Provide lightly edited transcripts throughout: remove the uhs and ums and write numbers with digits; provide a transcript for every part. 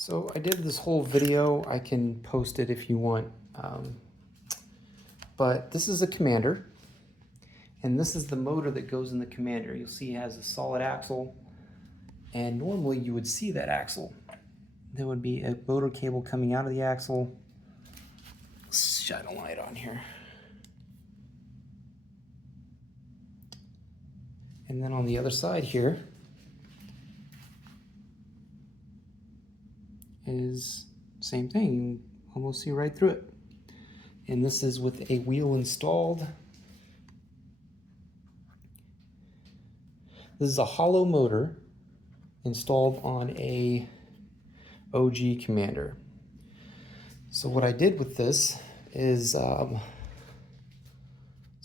So I did this whole video. I can post it if you want. But this is a Commander, and this is the motor that goes in the Commander. You'll see it has a solid axle, and normally you would see that axle. There would be a motor cable coming out of the axle. Let's shine a light on here. And then on the other side here is same thing. You can almost see right through it. And this is with a wheel installed. This is a hollow motor installed on a OG Commander. So what I did with this is, so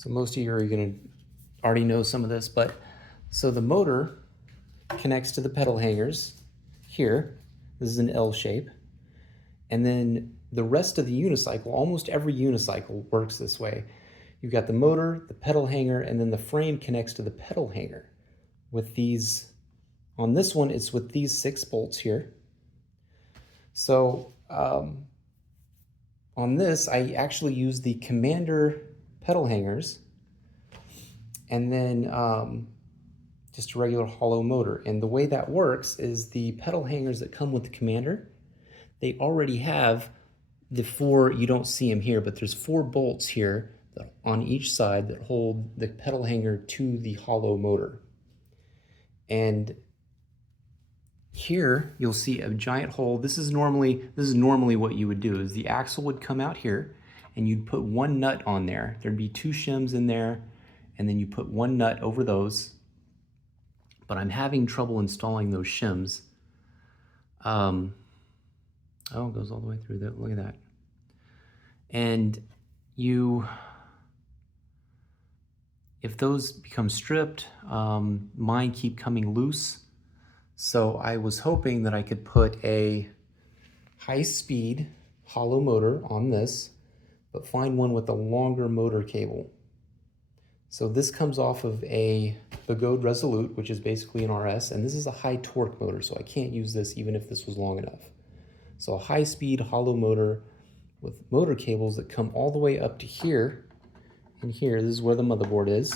most of you are gonna already know some of this, but so the motor connects to the pedal hangers here. This is an L shape. And then the rest of the unicycle, almost every unicycle works this way. You've got the motor, the pedal hanger, and then the frame connects to the pedal hanger with these. On this one, it's with these 6 bolts here. So on this, I actually use the Commander pedal hangers and then just a regular hollow motor. And the way that works is the pedal hangers that come with the Commander, they already have the 4, you don't see them here, but there's 4 bolts here that on each side that hold the pedal hanger to the hollow motor. And here you'll see a giant hole. This is normally what you would do is the axle would come out here and you'd put 1 nut on there. There'd be 2 shims in there, and then you put 1 nut over those. But I'm having trouble installing those shims. Oh, it goes all the way through there. Look at that. And if those become stripped, mine keep coming loose. So I was hoping that I could put a high-speed hollow motor on this, but find one with a longer motor cable. So this comes off of a Begode Resolute, which is basically an RS, and this is a high torque motor, so I can't use this even if this was long enough. So a high-speed hollow motor with motor cables that come all the way up to here, and here, this is where the motherboard is.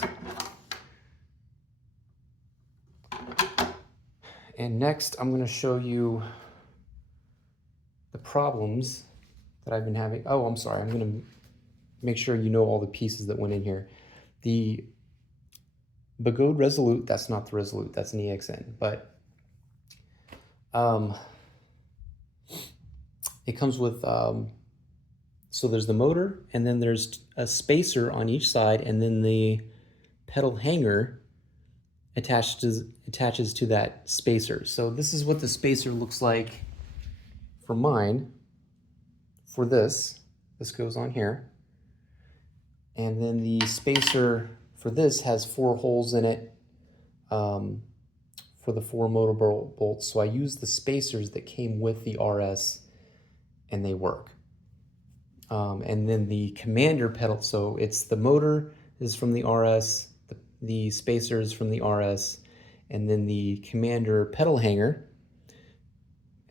And next, I'm going to show you the problems that I've been having. Oh, I'm sorry. I'm going to make sure you know all the pieces that went in here. The Begode Resolute, that's not the Resolute, that's an EXN. But it comes with, so there's the motor, and then there's a spacer on each side, and then the pedal hanger attaches to that spacer. So this is what the spacer looks like for mine. For this goes on here. And then the spacer for this has 4 holes in it for the 4 motor bolts. So I use the spacers that came with the RS, and they work. And then the Commander pedal, so it's the motor is from the RS, the spacers from the RS, and then the Commander pedal hanger,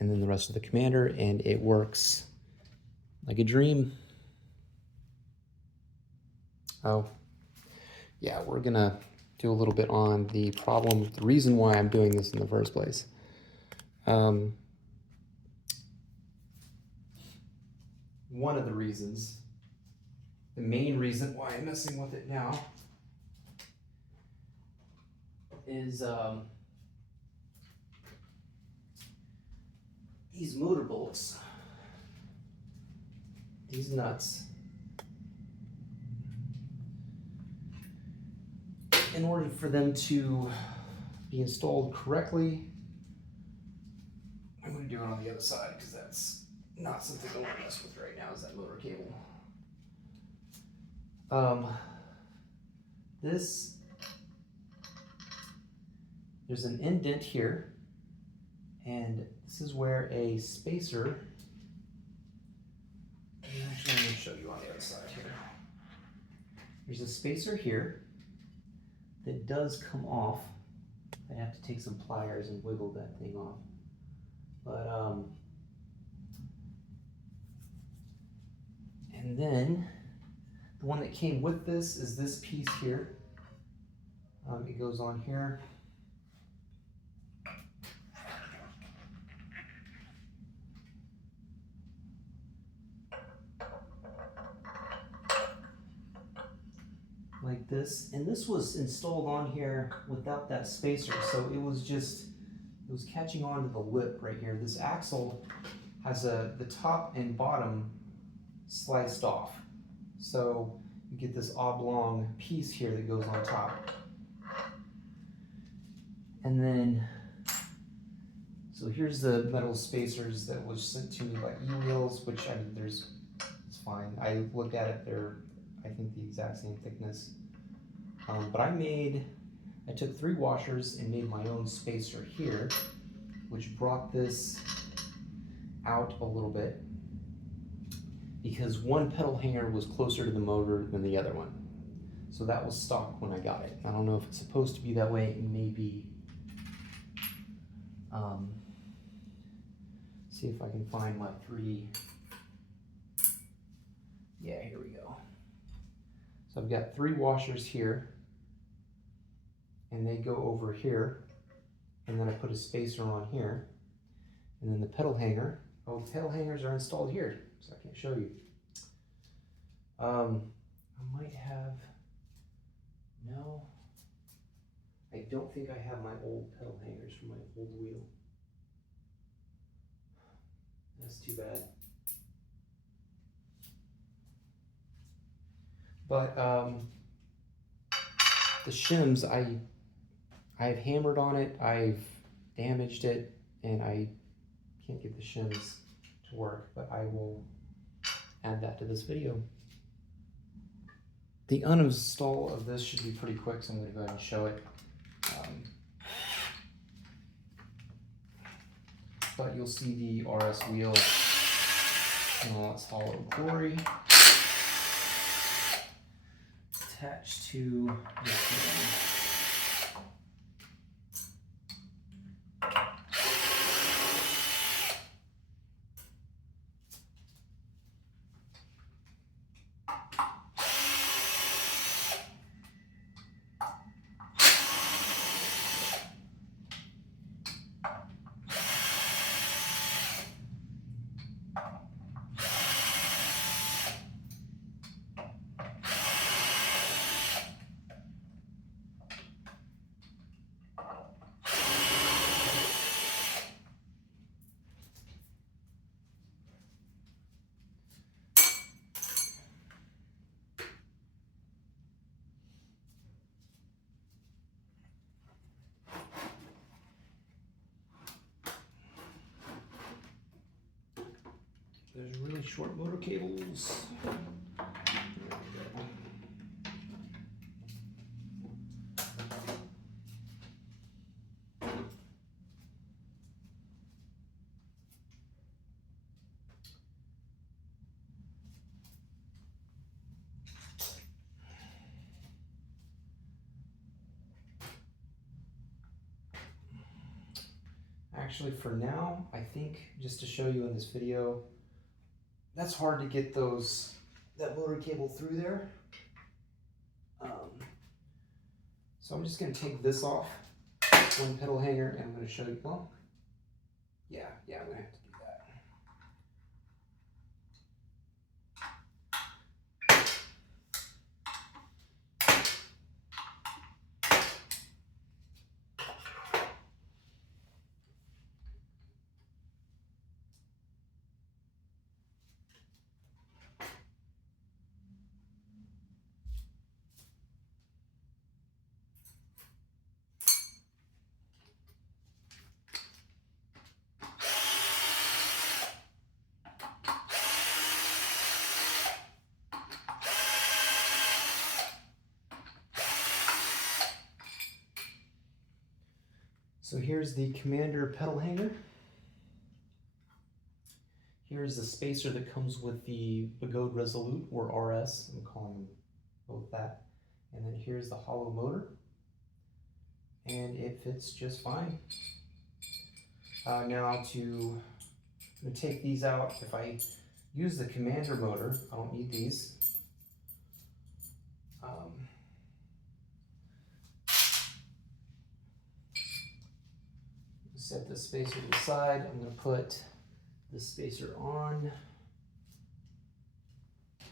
and then the rest of the Commander, and it works like a dream. Oh, yeah, we're gonna do a little bit on the problem, the reason why I'm doing this in the first place. One of the reasons, the main reason why I'm messing with it now is these motor bolts, these nuts. In order for them to be installed correctly, I'm going to do it on the other side because that's not something I want to mess with right now, is that motor cable. There's an indent here, and this is where a spacer, actually I'm going to show you on the other side here. There's a spacer here that does come off. I have to take some pliers and wiggle that thing off. But And then the one that came with this is this piece here. It goes on here. Like this, and this was installed on here without that spacer, so it was catching on to the lip right here. This axle has the top and bottom sliced off, so you get this oblong piece here that goes on top. And then, so here's the metal spacers that was sent to me by eWheels, which I mean, it's fine. I looked at it, they're, I think, the exact same thickness. But I took 3 washers and made my own spacer here, which brought this out a little bit because one pedal hanger was closer to the motor than the other one. So that was stock when I got it. I don't know if it's supposed to be that way. It may be. See if I can find my 3. Yeah, here we go. So I've got 3 washers here, and they go over here, and then I put a spacer on here, and then the pedal hanger. Oh, the pedal hangers are installed here, so I can't show you. I might have, no, I don't think I have my old pedal hangers from my old wheel. That's too bad. But the shims, I've hammered on it, I've damaged it, and I can't get the shims to work, but I will add that to this video. The uninstall of this should be pretty quick, so I'm going to go ahead and show it. But you'll see the RS wheel and all its hollow core attached to this one. There's really short motor cables. Actually, for now, I think just to show you in this video, that's hard to get that motor cable through there. So I'm just going to take this off, one pedal hanger, and I'm going to show you. Well, yeah, I'm going to have to do that. So here's the Commander pedal hanger. Here's the spacer that comes with the Begode Resolute, or RS, I'm calling them both that. And then here's the hollow motor, and it fits just fine. Now I'm gonna take these out. If I use the commander motor. I don't need these. Set the spacer to the side. I'm going to put the spacer on.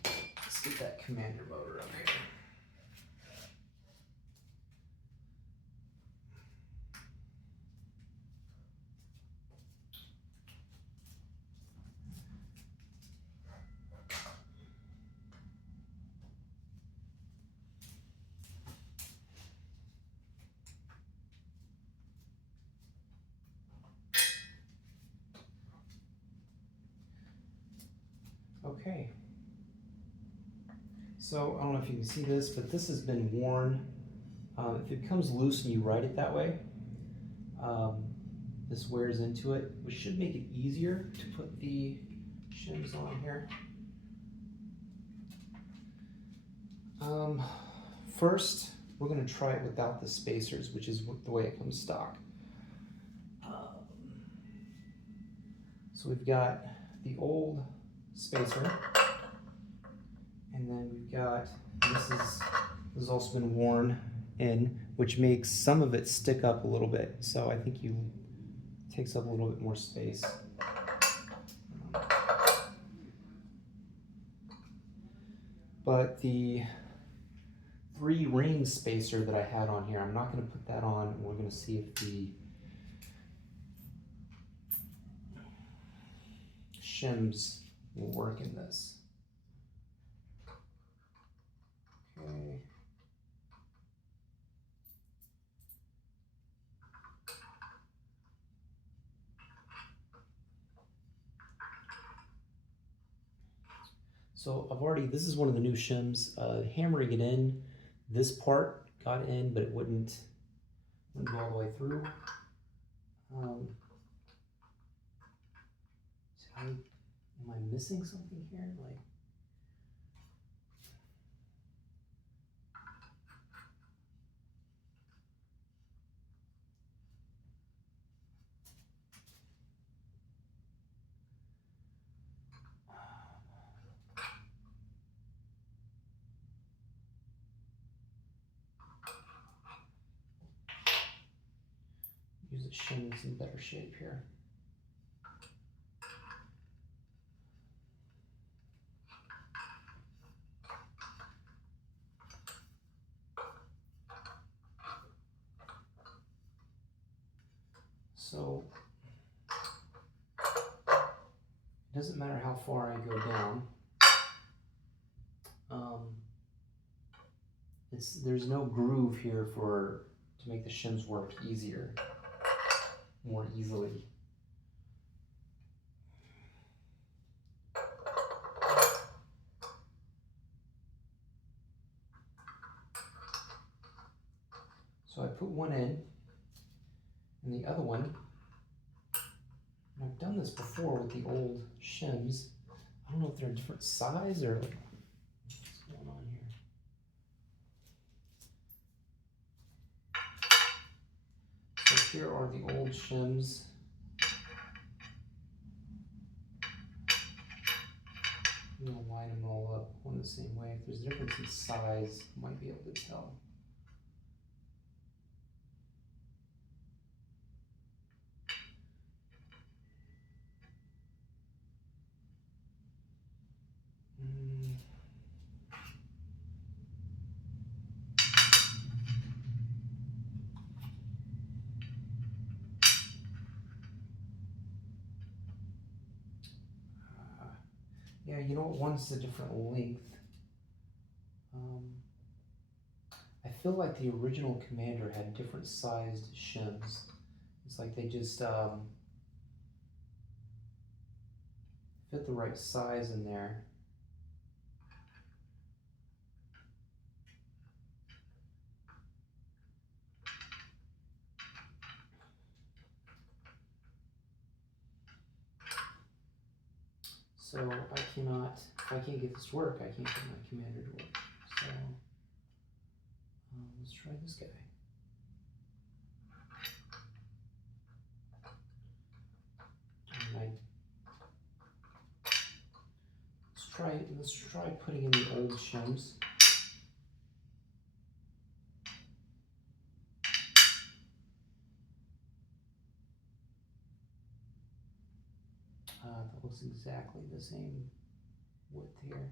Let's get that commander motor up here. Okay, so I don't know if you can see this, but this has been worn. If it becomes loose and you ride it that way, this wears into it, which should make it easier to put the shims on here. First, we're going to try it without the spacers, which is the way it comes stock. So we've got the old spacer, and then we've got, this has also been worn in, which makes some of it stick up a little bit. So I think it takes up a little bit more space. But the 3-ring spacer that I had on here, I'm not going to put that on, and we're going to see if the shims will work in this. Okay. So this is one of the new shims. Hammering it in, this part got in, but it wouldn't go all the way through. Am I missing something here? Like, use the shims in better shape here. So it doesn't matter how far I go down. There's no groove here to make the shims work more easily. So I put one in, and the other one, and I've done this before with the old shims. I don't know if they're a different size or what's going on here. So here are the old shims. I'm going to line them all up one the same way. If there's a difference in size, you might be able to tell. Yeah, you know what? One's a different length. I feel like the original Commander had different sized shims. It's like they just fit the right size in there. So if I can't get this to work, I can't get my Commander to work. So let's try this guy. And let's try putting in the old shims. That looks exactly the same width here.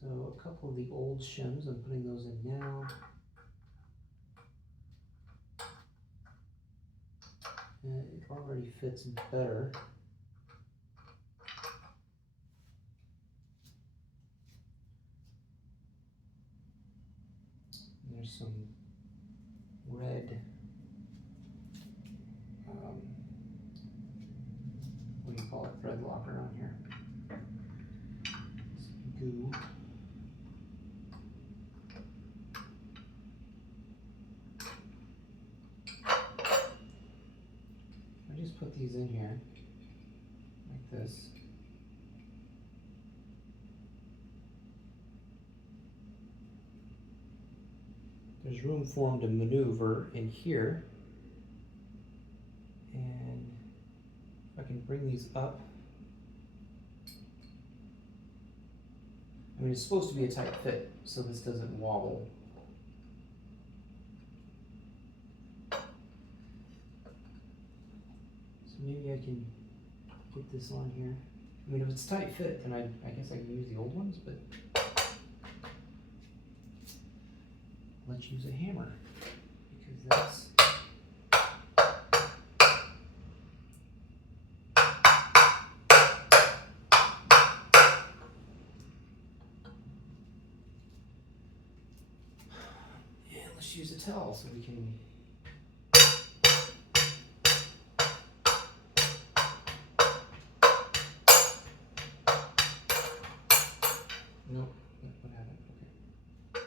So a couple of the old shims, I'm putting those in now. And it already fits better. There's some red, what do you call it, thread locker on here. Some goo. I just put these in here, like this. There's room for them to maneuver in here. And if I can bring these up. I mean, it's supposed to be a tight fit, so this doesn't wobble. So maybe I can get this on here. I mean, if it's tight fit, then I guess I can use the old ones, but let's use a hammer, because that's let's use a towel so we can nope, what happened? Okay.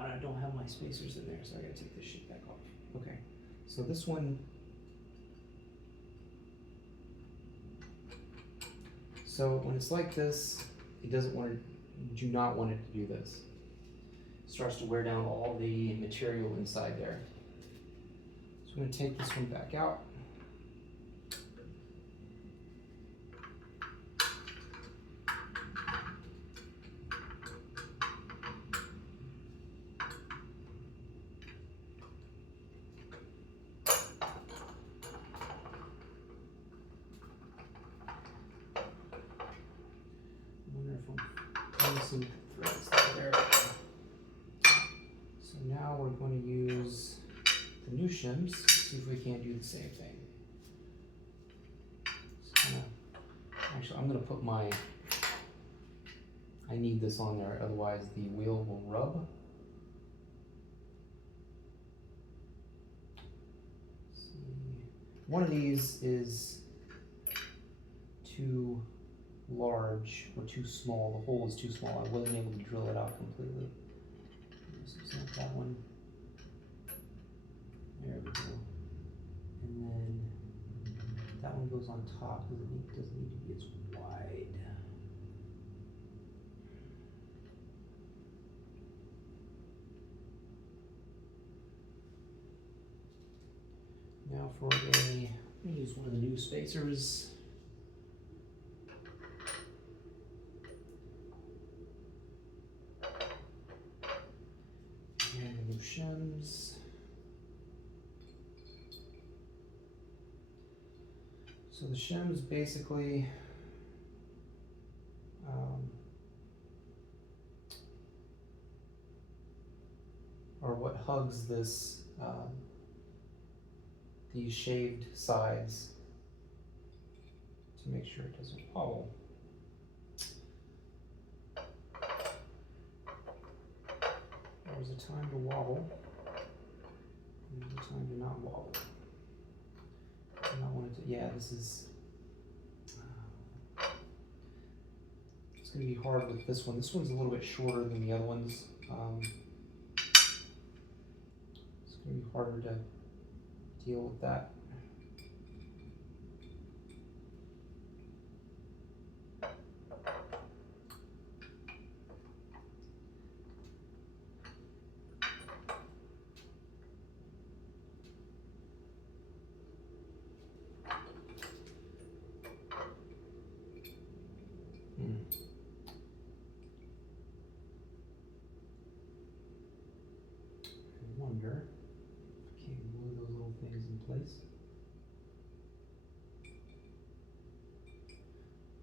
I don't have my spacers in there, so I gotta take this shit back off. Okay, so this one, so when it's like this, it doesn't want to, you do not want it to do this. It starts to wear down all the material inside there. So I'm going to take this one back out. Some threads there. So now we're going to use the new shims, see if we can't do the same thing. Actually, I'm going to put my, I need this on there, otherwise the wheel will rub. Let's see. One of these is too large or too small. The hole is too small. I wasn't able to drill it out completely. So that one. There we go. And then that one goes on top because it doesn't need to be as wide. Now for I'm going to use one of the new spacers. And the new shims. So the shims basically are what hugs this these shaved sides to make sure it doesn't wobble. There's a time to wobble, and there's a time to not wobble. I not want it to, yeah, this is, it's going to be hard with this one. This one's a little bit shorter than the other ones. It's going to be harder to deal with that. wonder if I can glue those little things in place.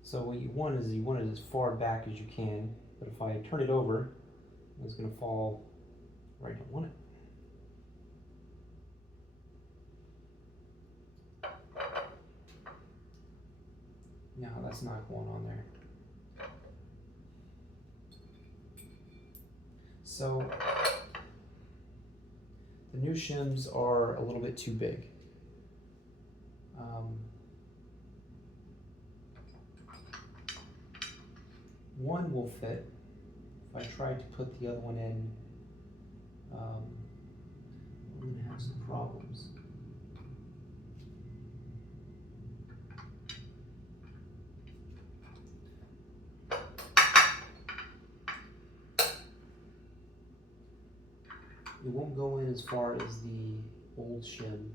So what you want is it as far back as you can, but if I turn it over, it's going to fall where I don't want it. No, that's not going on there. So the new shims are a little bit too big. One will fit. If I tried to put the other one in, I'm going to have some problems. It won't go in as far as the old shim.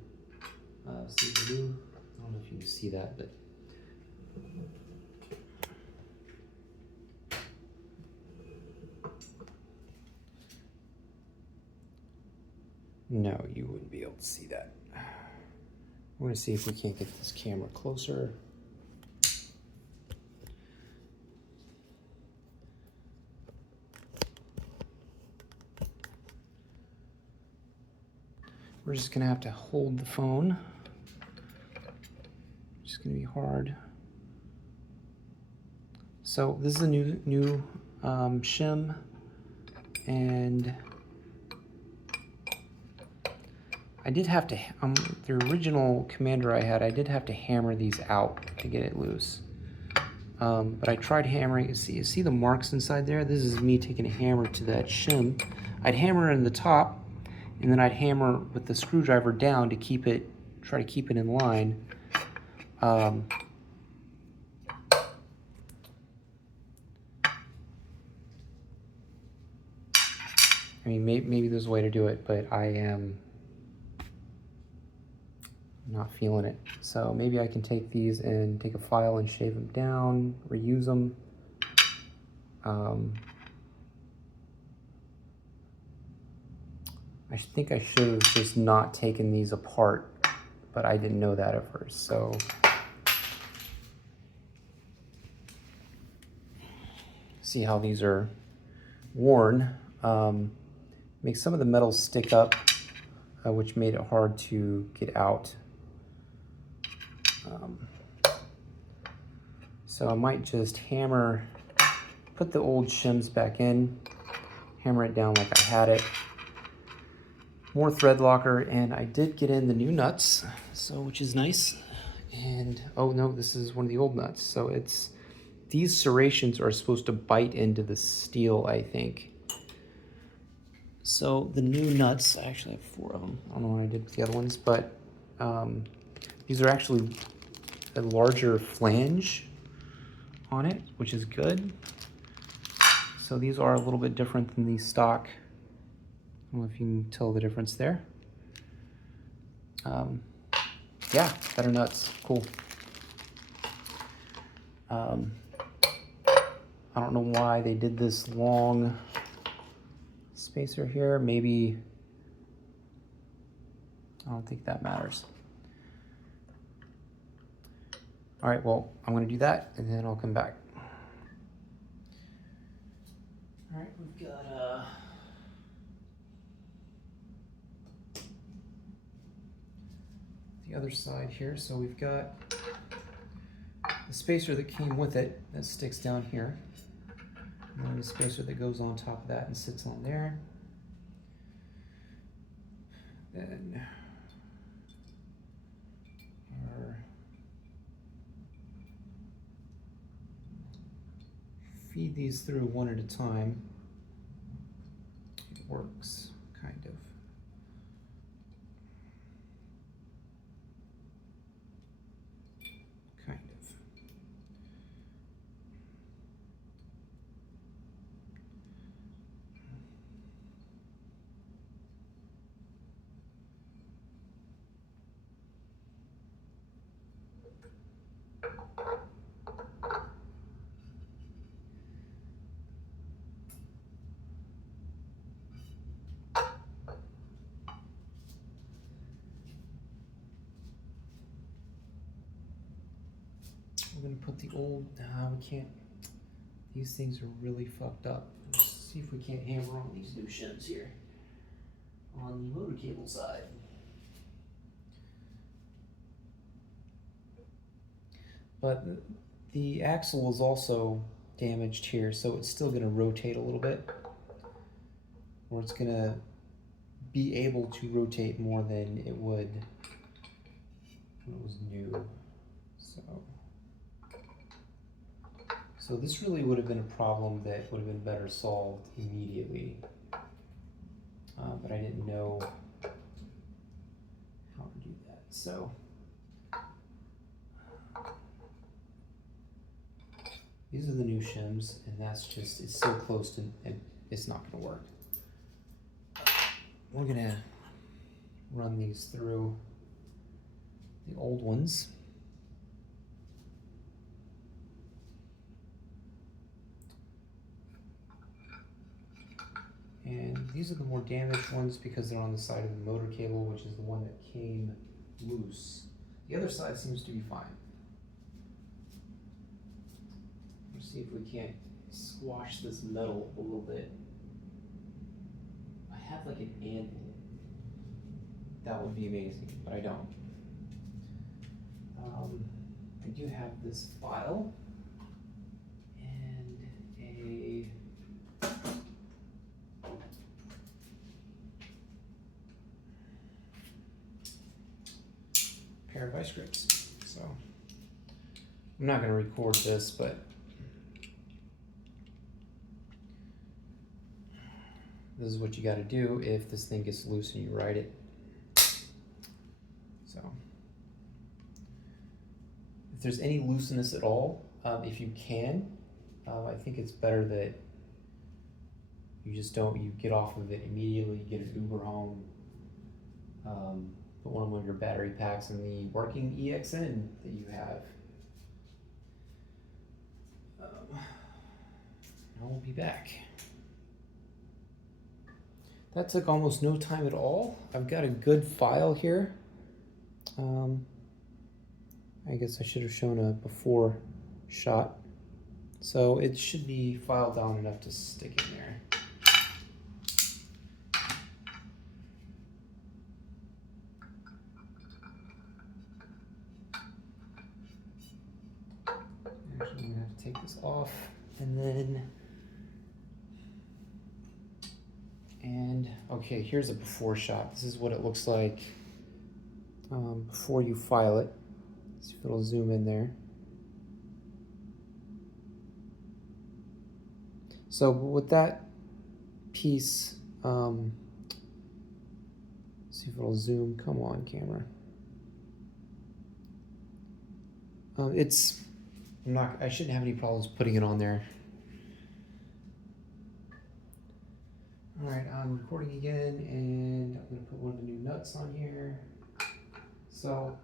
See the new, I don't know if you can see that, but no, you wouldn't be able to see that. We're going to see if we can't get this camera closer. We're just going to have to hold the phone. It's just going to be hard. So this is a new shim, and I did have to, the original Commander I had, I did have to hammer these out to get it loose. But I tried hammering, you see the marks inside there? This is me taking a hammer to that shim. I'd hammer in the top, and then I'd hammer with the screwdriver down to keep it, try to keep it in line. I mean, maybe there's a way to do it, but I am not feeling it. So maybe I can take these and take a file and shave them down, reuse them. I think I should have just not taken these apart, but I didn't know that at first. So see how these are worn. Makes some of the metals stick up, which made it hard to get out. So I might just put the old shims back in, hammer it down like I had it. More thread locker, and I did get in the new nuts, so which is nice. And oh no, this is one of the old nuts. So these serrations are supposed to bite into the steel, I think. So the new nuts, I actually have 4 of them. I don't know what I did with the other ones, but these are actually a larger flange on it, which is good. So these are a little bit different than the stock. I don't know if you can tell the difference there. Yeah, better nuts, cool. I don't know why they did this long spacer here. Maybe, I don't think that matters. All right, well, I'm gonna do that and then I'll come back. All right, we've got the other side here. So we've got the spacer that came with it that sticks down here. And then the spacer that goes on top of that and sits on there. Then feed these through one at a time. It works, kind of. Kind of. put the old, nah, we can't. These things are really fucked up. Let's see if we can't hammer on these new shims here on the motor cable side. But the axle is also damaged here, so it's still going to rotate a little bit, or it's going to be able to rotate more than it would when it was new. So this really would have been a problem that would have been better solved immediately, but I didn't know how to do that. So these are the new shims, and that's just, it's so close to, and it's not going to work. We're going to run these through the old ones. And these are the more damaged ones because they're on the side of the motor cable, which is the one that came loose. The other side seems to be fine. Let's see if we can't squash this metal a little bit. I have like an anvil. That would be amazing, but I don't. I do have this file and a pair of vice grips. So I'm not going to record this, but this is what you got to do if this thing gets loose and you ride it. So if there's any looseness at all, if you can, I think it's better that you just don't, you get off of it immediately, get an Uber home, put one of your battery packs in the working EXN that you have. I will be back. That took almost no time at all. I've got a good file here. I guess I should have shown a before shot. So it should be filed down enough to stick in there. Actually, I'm gonna have to take this off and okay, here's a before shot. This is what it looks like before you file it. See if it'll zoom in there. So with that piece, see if it'll zoom. Come on, camera. I shouldn't have any problems putting it on there. All right, I'm recording again, and I'm gonna put one of the new nuts on here. So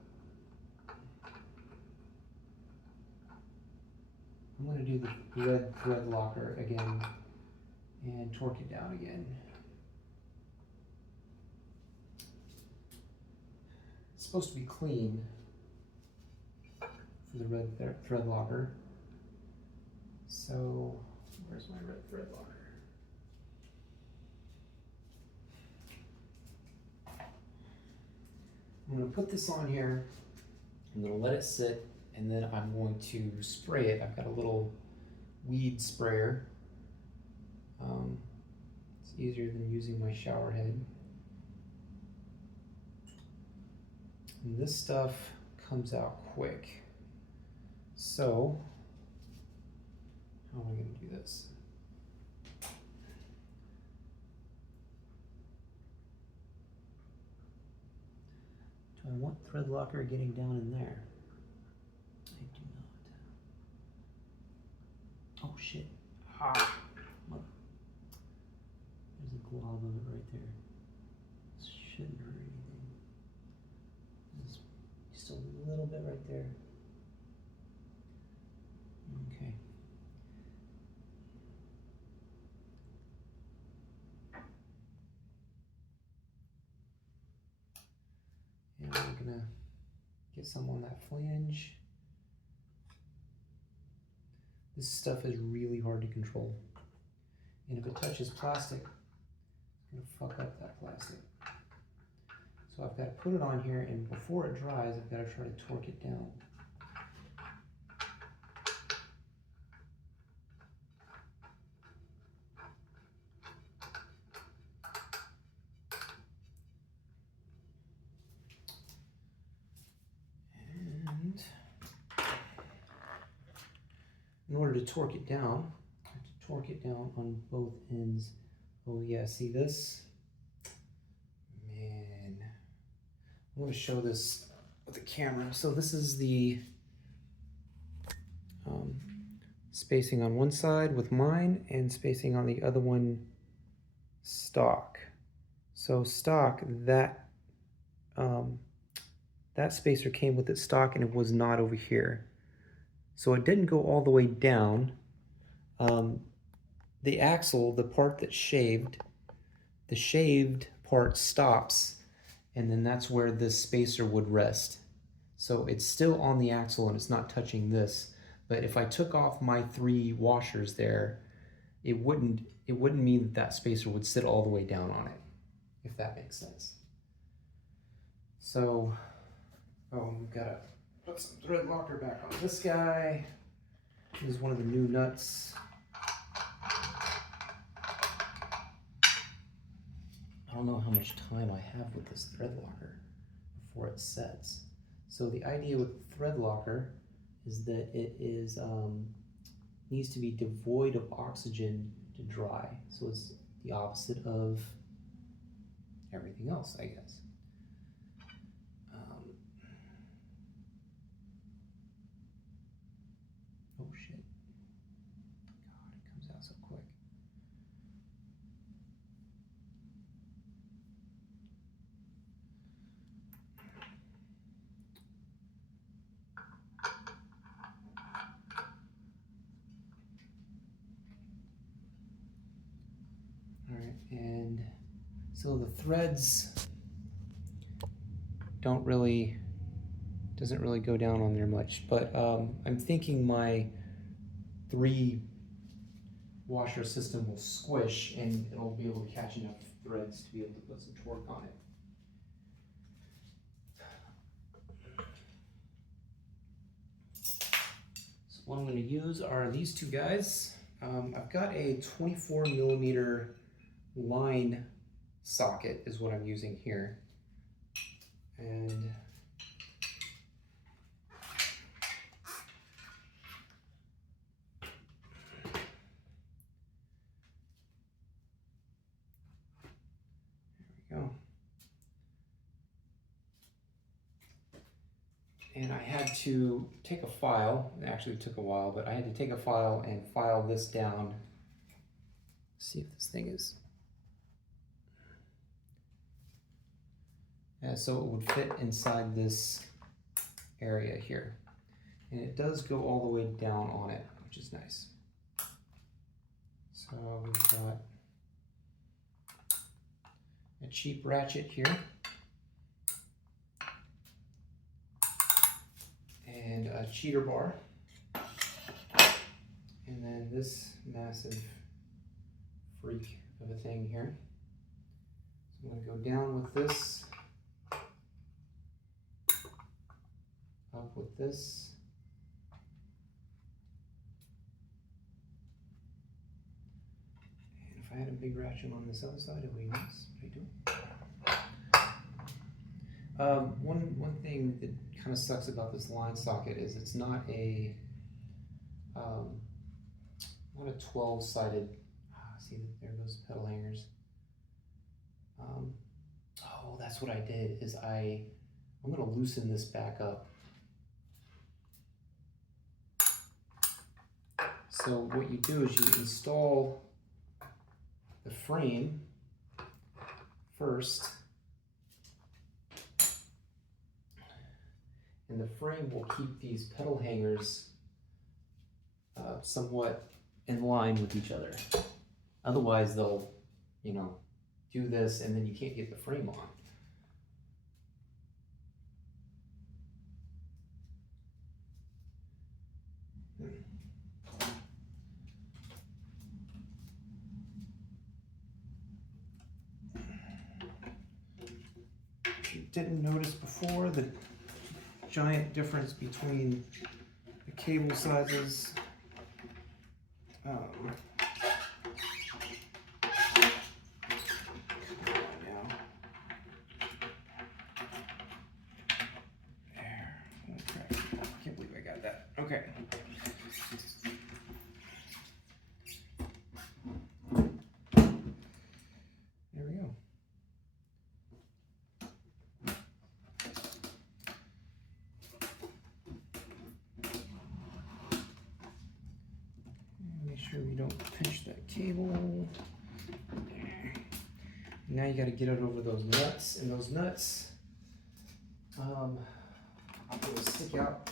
I'm going to do the red thread locker again and torque it down again. It's supposed to be clean for the red thread locker. So where's my red thread locker? I'm going to put this on here. I'm going to let it sit, and then I'm going to spray it. I've got a little weed sprayer. It's easier than using my shower head. And this stuff comes out quick. So, how am I going to do this? Do I want thread locker getting down in there? I do not. Oh shit. Ah. Look. There's a glob of it right there. This shouldn't hurt anything. Just a little bit right there. Okay. And I'm gonna get some on that flange. This stuff is really hard to control. And if it touches plastic, it's gonna fuck up that plastic. So I've got to put it on here, and before it dries, I've got to try to torque it down. And in order to torque it down, I have to torque it down on both ends. Oh yeah, see this? Man, I want to show this with the camera. So this is the spacing on one side with mine, and spacing on the other one stock. So stock, that spacer came with its stock, and it was not over here. So it didn't go all the way down. The axle, the part that's shaved, the shaved part stops, and then that's where this spacer would rest. So it's still on the axle and it's not touching this. But if I took off my 3 washers there, it wouldn't mean that spacer would sit all the way down on it, if that makes sense. So, we've got to put some thread locker back on this guy. This is one of the new nuts. I don't know how much time I have with this thread locker before it sets. So the idea with thread locker is that it is needs to be devoid of oxygen to dry. So it's the opposite of everything else, I guess. Oh shit. God, it comes out so quick. Alright, and so the threads doesn't really go down on there much, but I'm thinking my 3 washer system will squish and it'll be able to catch enough threads to be able to put some torque on it. So what I'm going to use are these 2 guys. I've got a 24mm line socket is what I'm using here. And there we go. And I had to take a file, actually it took a while, but I had to take a file and file this down. See if this thing is, so it would fit inside this area here. And it does go all the way down on it, which is nice. So we've got a cheap ratchet here. And a cheater bar. And then this massive freak of a thing here. So I'm going to go down with this. Up with this. And if I had a big ratchet on this other side, it would be nice, but I don't. One thing that kind of sucks about this line socket is it's not a 12-sided. See, there goes pedal hangers. Oh, that's what I did. Is I'm going to loosen this back up. So what you do is you install the frame first, and the frame will keep these pedal hangers somewhat in line with each other. Otherwise they'll, do this and then you can't get the frame on. didn't notice before, the giant difference between the cable sizes. Okay. There we go. Make sure we don't pinch that cable. There. Now you got to get it over those nuts, and those nuts will stick out.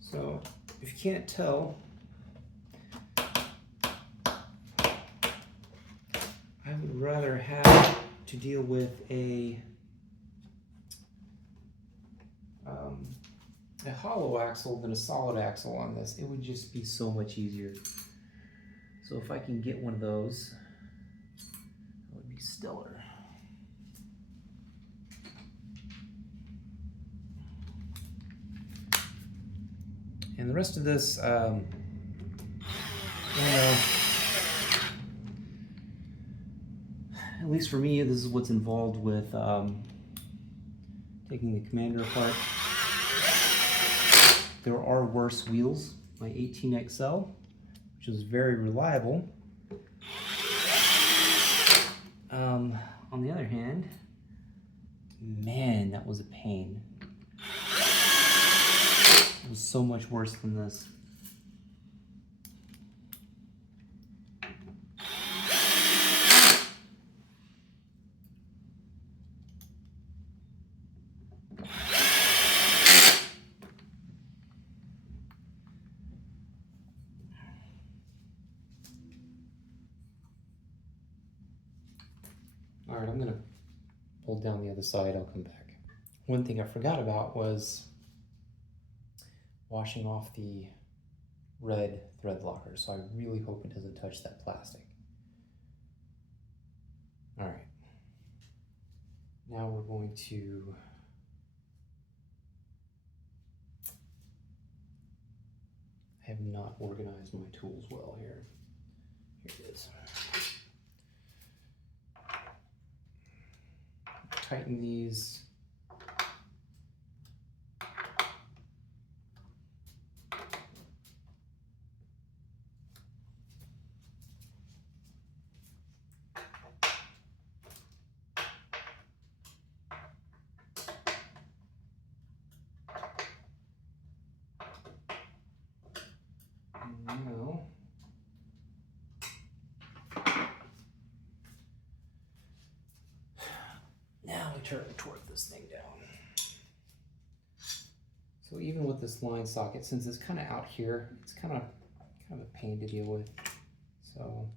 So, if you can't tell, I would rather have to deal with a hollow axle than a solid axle on this. It would just be so much easier. So if I can get one of those, that would be stellar. And the rest of this, I don't know. At least for me, this is what's involved with taking the Commander apart. There are worse wheels. My 18XL, which is very reliable. On the other hand, man, that was a pain. It was so much worse than this. All right, I'm gonna pull down the other side, I'll come back. One thing I forgot about was washing off the red thread locker, so I really hope it doesn't touch that plastic. All right, now we're going to I have not organized my tools well here. Here it is. Tighten these. Now we turn and torque this thing down. So even with this line socket, since it's kind of out here, it's kind of a pain to deal with. So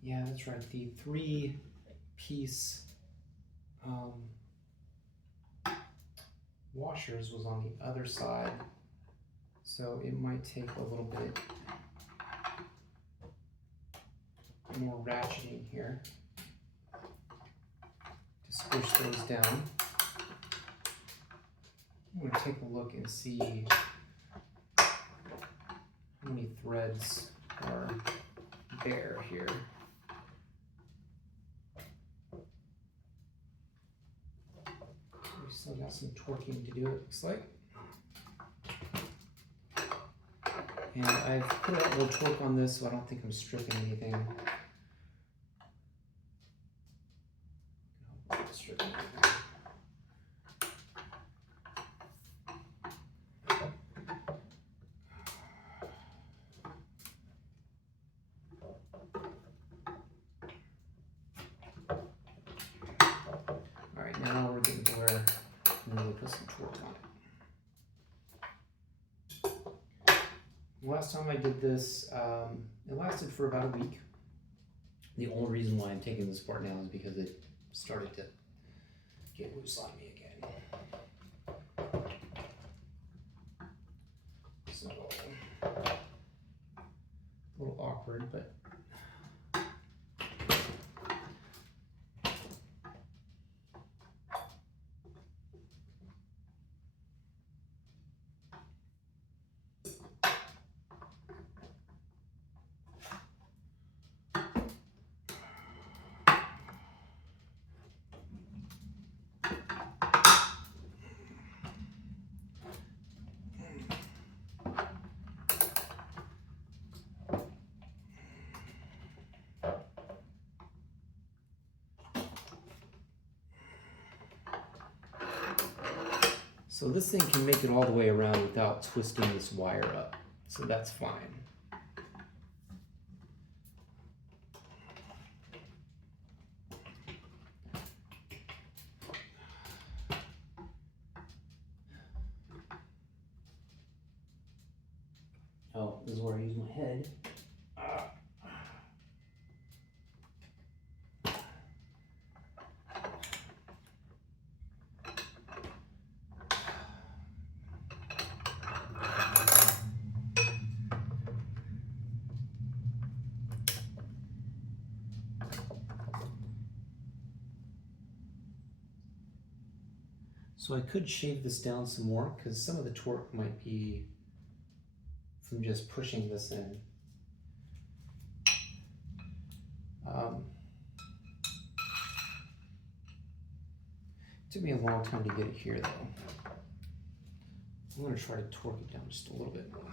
yeah, that's right. The 3-piece washers was on the other side, so it might take a little bit more ratcheting here. squish those down. I'm going to take a look and see how many threads are bare here. We still got some torquing to do, it looks like. And I've put a little torque on this, so I don't think I'm stripping anything. Alright, now we're getting to where I'm really put some torque on it. Last time I did this, it lasted for about a week. The only reason why I'm taking this apart now is because it started to get loose on me again. So, a little awkward, but so this thing can make it all the way around without twisting this wire up, so that's fine. Oh, this is where I use my head. So I could shave this down some more because some of the torque might be from just pushing this in. Took me a long time to get it here though. I'm going to try to torque it down just a little bit more.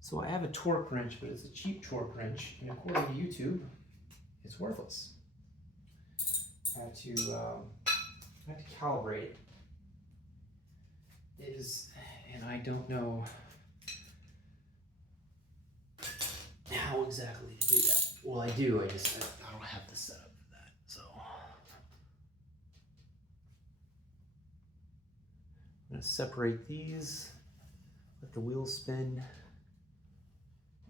So I have a torque wrench, but it's a cheap torque wrench, and according to YouTube, it's worthless. I have to calibrate. And I don't know how exactly to do that. Well, I do. I don't have the setup for that. So I'm gonna separate these, let the wheels spin.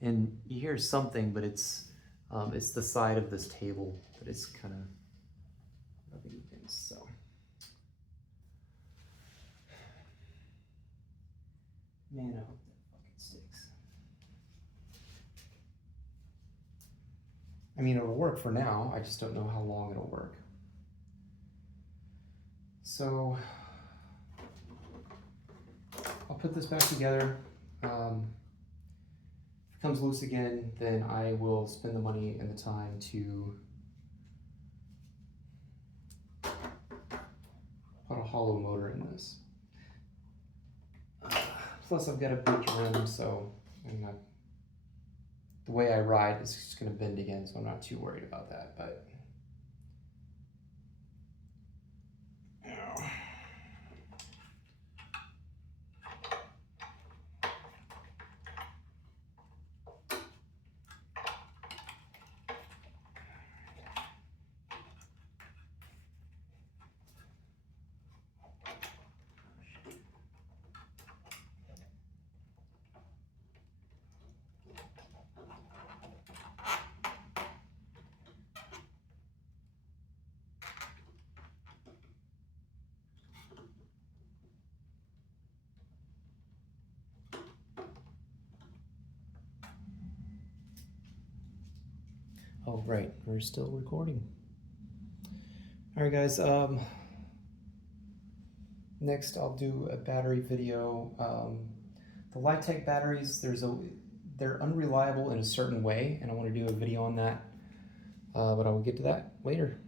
And you hear something, but it's the side of this table that is kind of rubbing against. So, man, I hope that fucking sticks. I mean, it'll work for now. I just don't know how long it'll work. So, I'll put this back together. Comes loose again, then I will spend the money and the time to put a hollow motor in this. Plus I've got a bent rim, so the way I ride is just going to bend again, so I'm not too worried about that. But Oh, right, we're still recording. All right, guys. Next, I'll do a battery video. The Litec batteries, they're unreliable in a certain way, and I want to do a video on that. But I will get to that later.